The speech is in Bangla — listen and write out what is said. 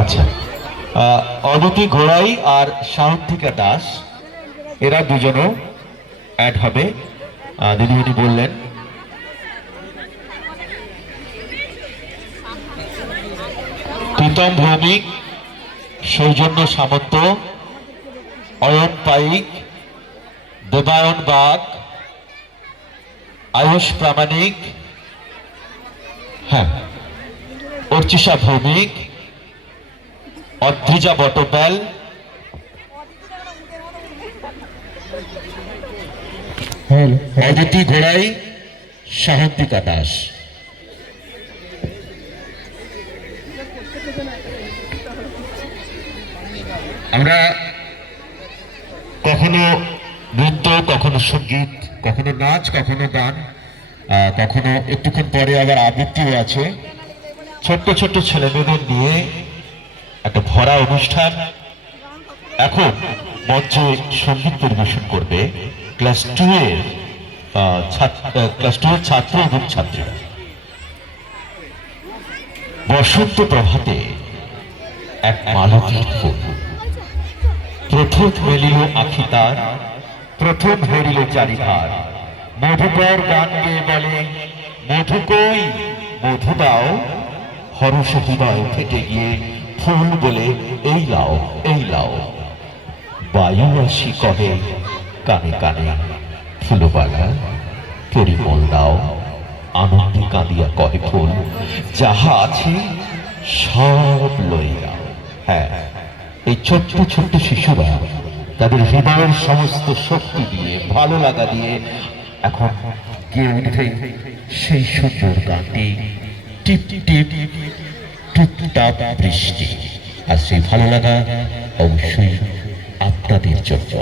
আচ্ছা, অদিতি ঘোড়াই আর সায়ন্তিকা দাস এরা দুজনও অ্যাড হবে। দিদিমণি বললেন। প্রীতম ভৌমিক, সৌজন্য সামন্ত, অয়ন পাইক, দেবায়ন বাগ, আয়ুষ প্রামাণিক, হ্যাঁ, অর্চিষা ভৌমিক, অদ্রিজা বটব্যাল, অদিতি ঘোড়াই, সায়ন্তিকা দাস। আমরা কখনো নৃত্য, কখনো সঙ্গীত, কখনো নাচ, কখনো গান, কখনো একটুক্ষণ পরে আবার আবৃত্তিও আছে। ছোট্ট ছোট্ট ছেলেমেয়েদের নিয়ে একটা ভরা অনুষ্ঠান। এখন মঞ্চে সঙ্গীত পরিবেশন করবে ক্লাস 2 এর ছাত্র এবং ছাত্রীরা। বসন্ত প্রভাতে এক মালতীর ফুল, প্রথম মেলিল আখি তার, প্রথম হরিল চারিধার। মধুকর গান গেয়ে বলে, মধু কই, মধু দাও। হরষ হৃদয় ফেটে গিয়ে ফুল বলে, এই লাও, এই লাও। বায়ু আসি কহে কানে কানে, ফুলবালা পরিমল দাও। আনন্দে কাঁদিয়া কহে ফুল, যাহা আছে সব লইয়া। হ্যাঁ, এই ছোট্ট ছোট্ট শিশুরা তাদের হৃদয়ের সমস্ত শক্তি দিয়ে, ভালো লাগা দিয়ে এখন গেয়ে উঠে সেই সুন্দর গানটি, টিপ টিপ টুকটাপ বৃষ্টি। আর সেই ভালো লাগা অবশ্যই আপনাদের জন্য।